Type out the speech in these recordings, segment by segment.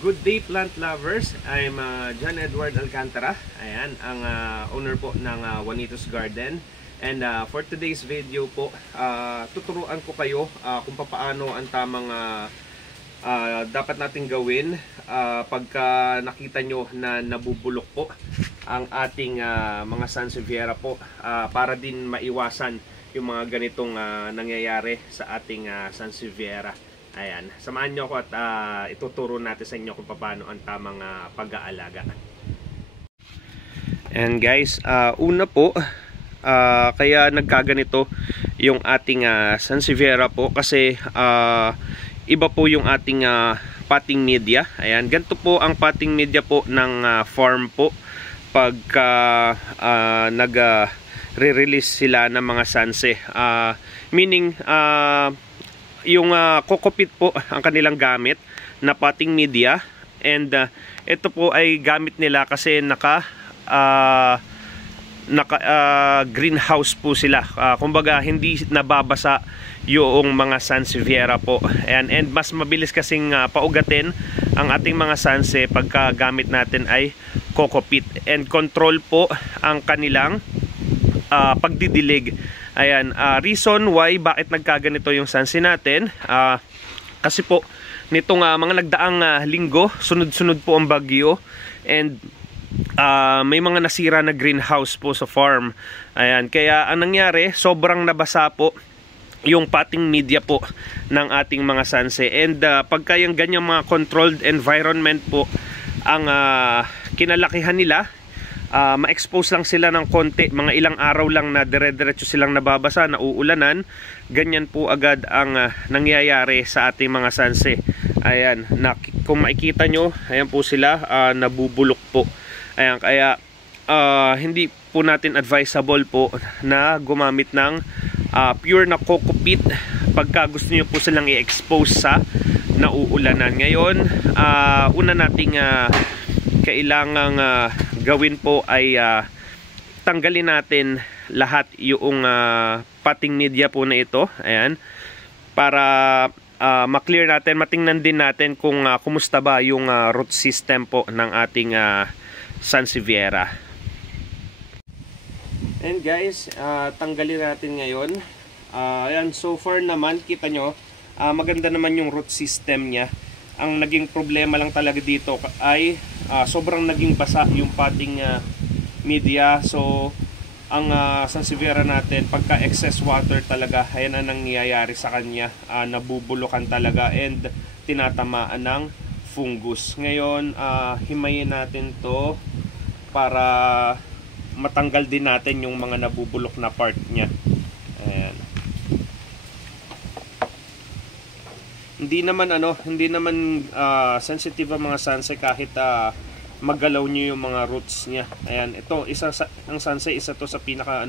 Good day plant lovers, I'm John Edward Alcantara. Ayan, ang owner po ng Juanitos Garden. And for today's video po, tuturuan ko kayo kung paano ang tamang dapat nating gawin pagka nakita nyo na nabubulok po ang ating mga Sansevieria po, para din maiwasan yung mga ganitong nangyayari sa ating Sansevieria. Ayan, samahan nyo ako at ituturo natin sa inyo kung paano ang tamang pag-aalaga. And guys, una po, kaya nagkaganito yung ating Sansevieria po kasi iba po yung ating potting media. Ayan, ganito po ang potting media po ng farm po pagka nag-re-release sila ng mga sanse. Meaning, yung kokopit po ang kanilang gamit na potting media, and ito po ay gamit nila kasi naka greenhouse po sila. Kumbaga hindi nababasa yung mga Sansevieria po. And mas mabilis kasing paugatin ang ating mga sanse pagka gamit natin ay kokopit, and control po ang kanilang pagdidilig. Ayan, reason why bakit nagkaganito yung sanse natin, kasi po nitong mga nagdaang linggo, sunod-sunod po ang bagyo, and may mga nasira na greenhouse po sa farm. Ayan, kaya ang nangyari, sobrang nabasa po yung potting media po ng ating mga sanse. And pagka yung ganyang mga controlled environment po ang kinalakihan nila, ma-expose lang sila ng konti, mga ilang araw lang na dire-diretso silang nababasa, nauulanan, ganyan po agad ang nangyayari sa ating mga sanse. Ayan, kung makikita nyo, ayan po sila, nabubulok po. Ayan, kaya hindi po natin advisable po na gumamit ng pure na kokopit pagka gusto nyo po silang i-expose sa nauulanan. Ngayon, una nating kailangang gawin po ay tanggalin natin lahat yung potting media po na ito. Ayan, para ma-clear natin, matingnan din natin kung kumusta ba yung root system po ng ating Sansevieria. And guys, tanggalin natin ngayon. Ayan, so far naman, kita nyo, maganda naman yung root system niya. Ang naging problema lang talaga dito ay sobrang naging basa yung potting media. So ang Sansevieria natin, pagka excess water talaga, ayan ang nangyayari sa kanya, nabubulukan talaga and tinatamaan ng fungus. Ngayon, himayin natin to para matanggal din natin yung mga nabubulok na part niya. Ayan. Hindi naman sensitive ang mga sanse kahit maggalaw niyo yung mga roots niya. Ayan, ito ang sanse, isa to sa pinaka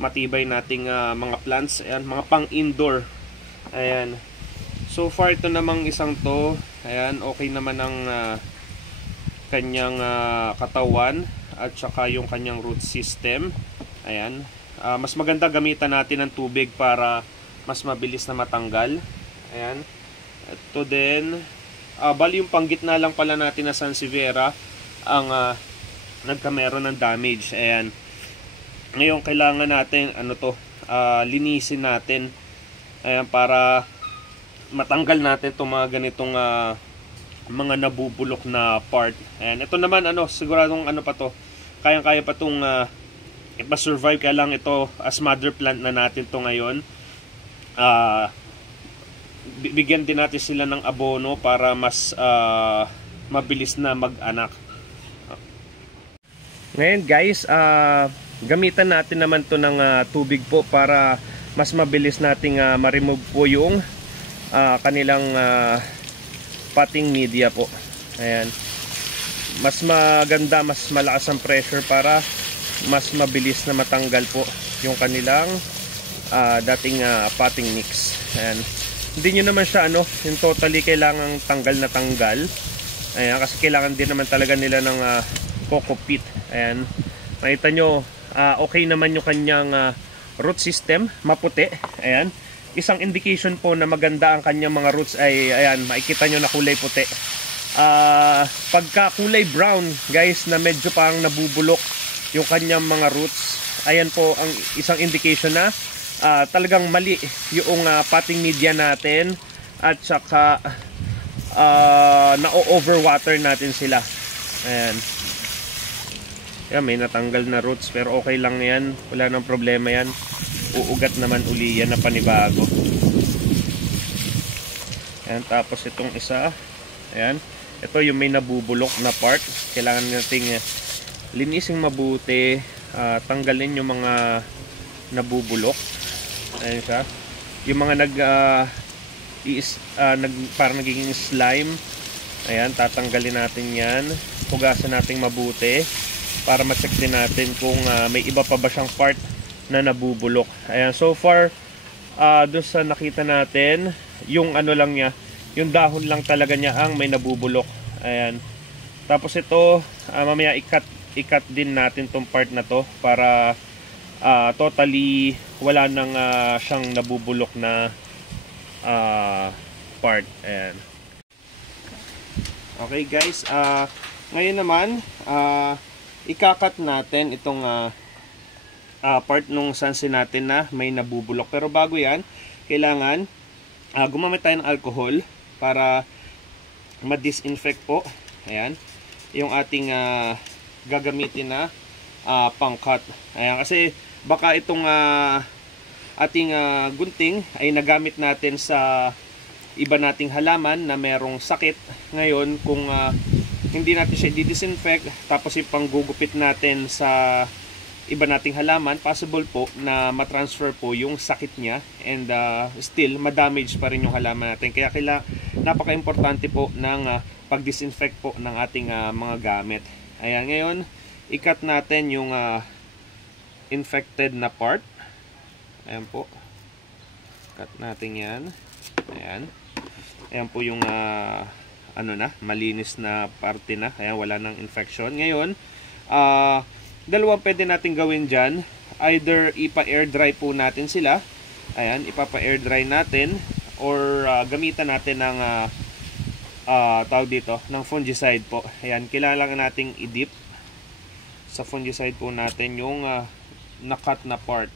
matibay nating mga plants. Ayan, mga pang-indoor. Ayan. So far ito namang isang to, ayan, okay naman ang kanyang katawan at saka yung kanyang root system. Ayan. Mas maganda gamitan natin ng tubig para mas mabilis na matanggal. Ayan. Ito din, bali yung panggitna lang pala natin na Sansevieria ang nagkameron ng damage. Ayan. Ngayon kailangan natin linisin natin. Ayan, para matanggal natin itong mga ganitong mga nabubulok na part. Ayan, ito naman siguradong pa to, kayang-kaya pa itong ipa-survive, kaya lang ito as mother plant na natin to ngayon. Bigyan din natin sila ng abono para mas mabilis na mag-anak. Ngayon guys, gamitan natin naman to ng tubig po para mas mabilis nating ma-remove po yung kanilang potting media po. Ayan, mas maganda, mas malakas ang pressure para mas mabilis na matanggal po yung kanilang dating potting mix. Ayan, hindi nyo naman siya yung totally kailangang tanggal na tanggal. Ayan, kasi kailangan din naman talaga nila ng kokopit. Ayan, makita nyo, okay naman yung kanyang root system, maputi. Ayan, isang indication po na maganda ang kanyang mga roots ay ayan, makikita nyo na kulay puti. pagka kulay brown guys, na medyo parang nabubulok yung kanyang mga roots, ayan po ang isang indication na talagang mali yung potting media natin, at saka na-overwater natin sila. Ayan. Yan, may natanggal na roots pero okay lang yan, wala nang problema yan, uugat naman uli yan na panibago. Ayan, tapos itong isa, ayan, ito yung may nabubulok na part, kailangan nating linising mabuti, tanggalin yung mga nabubulok. Ayan siya, yung mga parang nagiging slime, ayan, tatanggalin natin yan, hugasan natin mabuti para ma-check din natin kung may iba pa ba siyang part na nabubulok. Ayan, so far doon sa nakita natin, yung ano lang niya, yung dahon lang talaga niya ang may nabubulok. Ayan, tapos ito mamaya ikat din natin tong part na to para totally wala nang siyang nabubulok na part. Ayan. Okay guys, ngayon naman ikakat natin itong part nung sunset natin na may nabubulok. Pero bago yan, kailangan gumamit tayo ng alcohol para ma-disinfect po. Ayan, yung ating gagamitin na pang-cut. Ayan, kasi baka itong ating gunting ay nagamit natin sa iba nating halaman na merong sakit. Ngayon, kung hindi natin siya i-disinfect, tapos ipanggugupit natin sa iba nating halaman, possible po na matransfer po yung sakit niya, and still madamage pa rin yung halaman natin. Kaya napaka-importante po ng pag-disinfect po ng ating mga gamit. Ayan, ngayon ikat natin yung infected na part. Ayan po, cut natin yan. Ayan, ayan po yung malinis na parte na, kaya wala nang infection. Ngayon, dalawang pwede natin gawin dyan. Either ipa-air dry po natin sila, ayan, ipapa-air dry natin, or gamitan natin ng tawag dito, ng fungicide po. Ayan, kailangan nating i-dip sa fungicide po natin yung na-cut na part.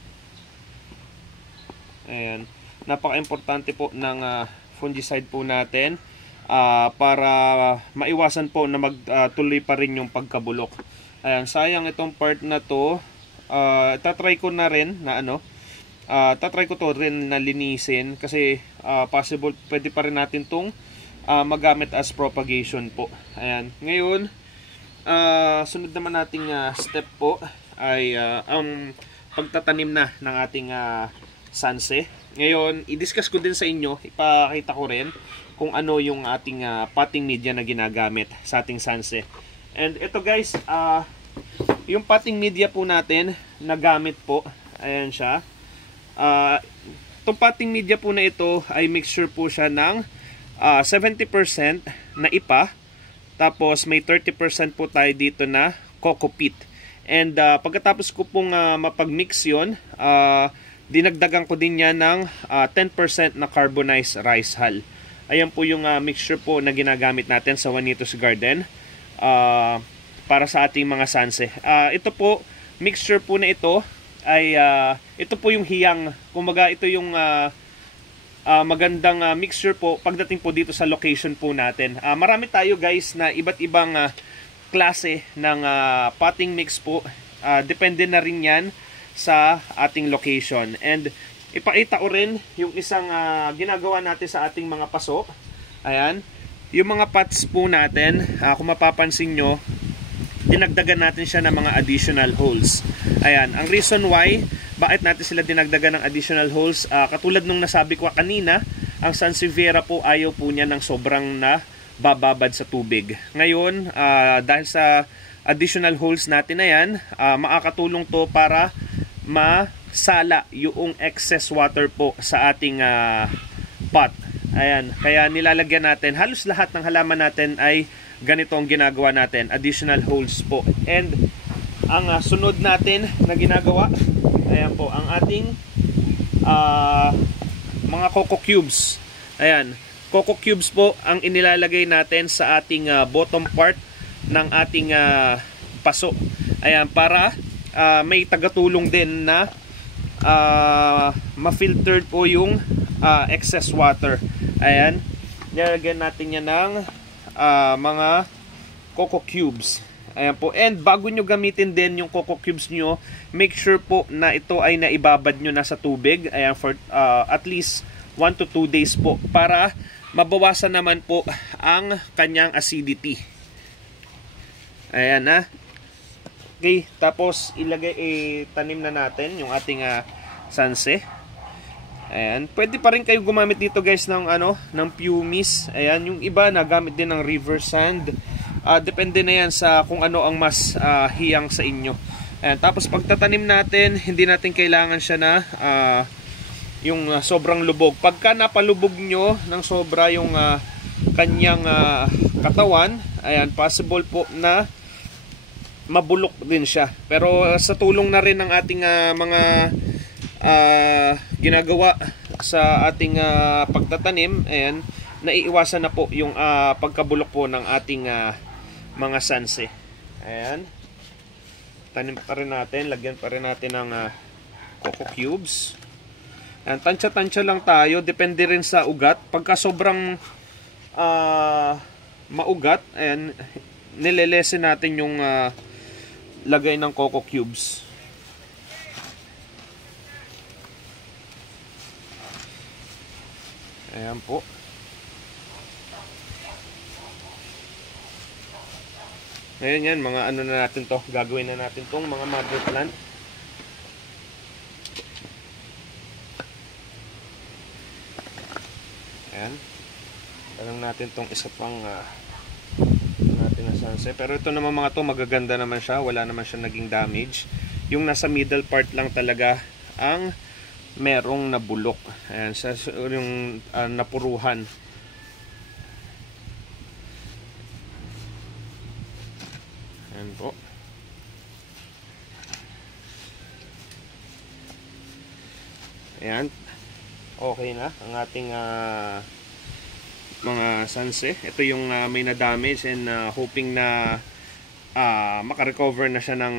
Ayan, napaka-importante po ng fungicide po natin para maiwasan po na magtuloy pa rin yung pagkabulok. Ayan, sayang itong part na to. Tatry ko na rin na tatry ko to rin na linisin kasi possible pwede pa rin natin tong magamit as propagation po. Ayan, ngayon sunod naman nating step po ay ang pagtatanim na ng ating sunset. Ngayon, i-discuss ko din sa inyo, ipakita ko rin kung ano yung ating potting media na ginagamit sa ating sunset. And ito guys, yung potting media po natin na gamit po, ayan siya. Itong potting media po na ito ay mixture po siya ng 70% na ipa, tapos may 30% po tayo dito na coco peat. And pagkatapos ko pong mapag-mix yun, dinagdagan ko din yan ng 10% na carbonized rice hull. Ayan po yung mixture po na ginagamit natin sa Juanito's Garden para sa ating mga sunset. Ito po, mixture po na ito ay ito po yung hiyang, kumbaga ito yung magandang mixture po pagdating po dito sa location po natin. Marami tayo guys na iba't ibang klase ng potting mix po. Depende na rin yan sa ating location. And ipakita ko rin yung isang ginagawa natin sa ating mga paso. Ayan, yung mga pots po natin, kung mapapansin nyo, dinagdagan natin siya ng mga additional holes. Ayan, ang reason why bakit natin sila dinagdagan ng additional holes, katulad nung nasabi ko kanina, ang Sansevieria po ayaw po niya ng sobrang na bababad sa tubig. Ngayon, dahil sa additional holes natin na yan, makakatulong to para masala yung excess water po sa ating pot. Ayan, kaya nilalagyan natin, halos lahat ng halaman natin ay ganito ang ginagawa natin, additional holes po. And ang sunod natin na ginagawa, ayan po, ang ating mga coco cubes. Ayan, coco cubes po ang inilalagay natin sa ating bottom part ng ating paso. Ayan, para may tagatulong din na ma-filtered po yung excess water. Ayan, nilagyan natin yan ng mga coco cubes. Ayan po. And bago nyo gamitin din yung coco cubes nyo, make sure po na ito ay naibabad nyo na sa tubig. Ayan, for at least 1 to 2 days po, para mabawasan naman po ang kanyang acidity. Ayan na. Okay, tapos tanim na natin yung ating sanse. Ayan, pwede pa rin kayo gumamit dito guys ng ng pumice. Ayan, yung iba nagamit din ng river sand. Depende na yan sa kung ano ang mas hiyang sa inyo. Ayan, tapos pagtatanim natin, hindi natin kailangan siya na yung sobrang lubog. Pagka napalubog nyo ng sobra yung kanyang katawan, ayan, possible po na mabulok din siya. Pero sa tulong na rin ng ating mga ginagawa sa ating pagtatanim, ayan, naiiwasan na po yung pagkabulok po ng ating mga sanse. Ayan, tanim pa rin natin, lagyan pa rin natin ng coco cubes. Ayan, tansya-tansya lang tayo, depende rin sa ugat. Pagka sobrang maugat, ayan, nilelesen natin yung lagay ng coco cubes. Ayan po. Ngayon yan, mga ano na natin to, gagawin na natin tong mga mother plant. Ayan. Tanong natin tong isa pang natin na sunset. Pero ito naman mga to, magaganda naman siya, wala naman siya naging damage. Yung nasa middle part lang talaga ang merong nabulok. Ayan, yung napuruhan. Ayan po. Ayan. Okay na ang ating mga sanse. Ito yung may na-damage, and hoping na makarecover na siya ng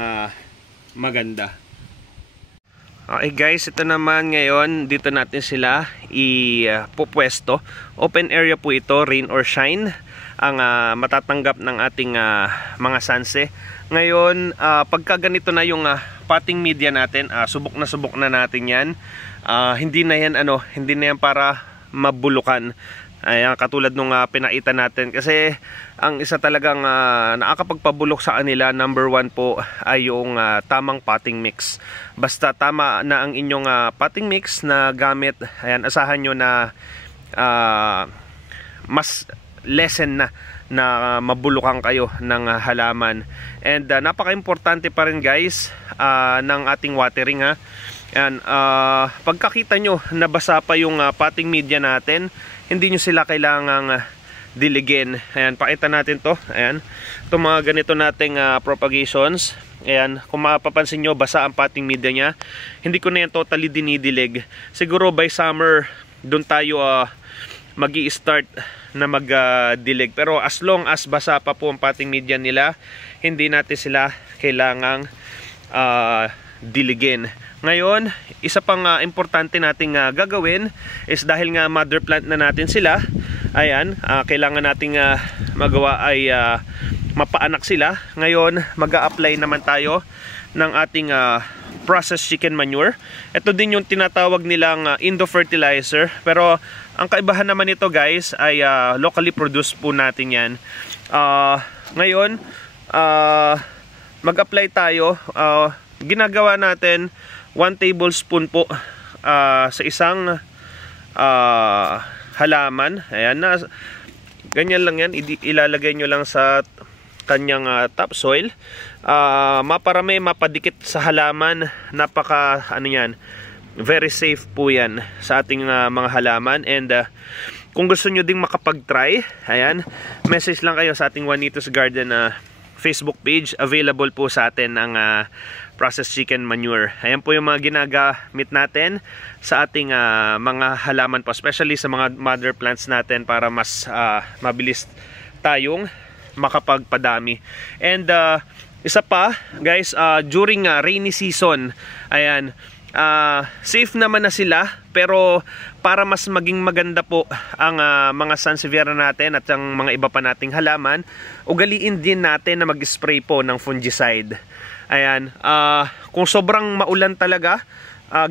maganda. Okay guys, ito naman ngayon, dito natin sila ipupwesto. Open area po ito, rain or shine, ang matatanggap ng ating mga sanse. Ngayon, pagka ganito na yung potting media natin, subok na natin yan. Hindi na yan para mabulukan. Ayan, katulad nung pinakita natin, kasi ang isa talagang nakakapagpabulok sa kanila, number 1 po ay yung tamang potting mix. Basta tama na ang inyong potting mix na gamit, ayan, asahan nyo na mas lessen na mabulukan kayo ng halaman. And napaka-importante pa rin guys ng ating watering Ayan, pagkakita nyo nabasa pa yung potting media natin, hindi nyo sila kailangang diligin. Ayan, pakita natin to. Ayan, itong mga ganito nating propagations. Ayan, kung mapapansin nyo, basa ang potting media nya. Hindi ko na yan totally dinidilig. Siguro by summer, doon tayo mag-i-start na mag-dilig. Pero as long as basa pa po ang potting media nila, hindi natin sila kailangang diligin. Ngayon, isa pang importante nating gagawin is dahil nga mother plant na natin sila, ayan, kailangan nating magawa ay mapaanak sila. Ngayon, mag-a-apply naman tayo ng ating processed chicken manure. Ito din yung tinatawag nilang Indo-fertilizer, pero ang kaibahan naman nito guys ay locally produced po natin yan. Ngayon, mag-apply tayo. Ginagawa natin 1 tablespoon po sa isang halaman. Ayan na, ganyan lang yan, ilalagay nyo lang sa kanyang topsoil. Maparami, mapadikit sa halaman. Napaka yan, very safe po yan sa ating mga halaman. And kung gusto nyo ding makapag-try, ayan, message lang kayo sa ating Juanito's Garden Facebook page. Available po sa atin ang processed chicken manure. Ayan po yung mga ginagamit natin sa ating mga halaman po, especially sa mga mother plants natin para mas mabilis tayong makapagpadami. And isa pa guys, during rainy season, ayan, safe naman na sila, pero para mas maging maganda po ang mga Sansevieria natin at ang mga iba pa nating halaman, ugaliin din natin na mag-spray po ng fungicide. Ayan, kung sobrang maulan talaga,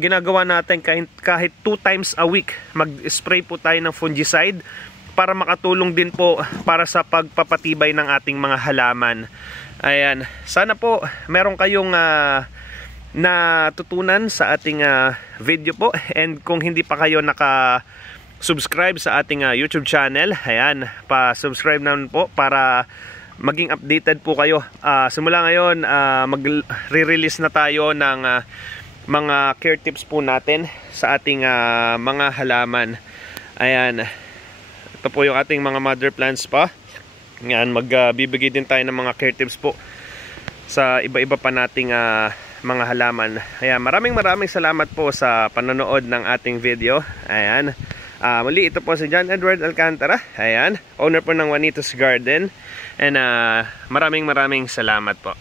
ginagawa natin kahit 2 times a week mag-spray po tayo ng fungicide para makatulong din po para sa pagpapatibay ng ating mga halaman. Ayan, sana po meron kayong natutunan sa ating video po, and kung hindi pa kayo naka-subscribe sa ating YouTube channel, ayan, pa-subscribe naman po para maging updated po kayo. Simula ngayon, mag-re-release na tayo ng mga care tips po natin sa ating mga halaman. Ayan, ito po yung ating mga mother plants pa. Ngayon, magbibigay din tayo ng mga care tips po sa iba-iba pa nating mga halaman. Ayan, maraming salamat po sa panonood ng ating video. Ayan, muli, ito po si John Edward Alcantara. Ayan, owner po ng Juanitos Garden. And maraming salamat po.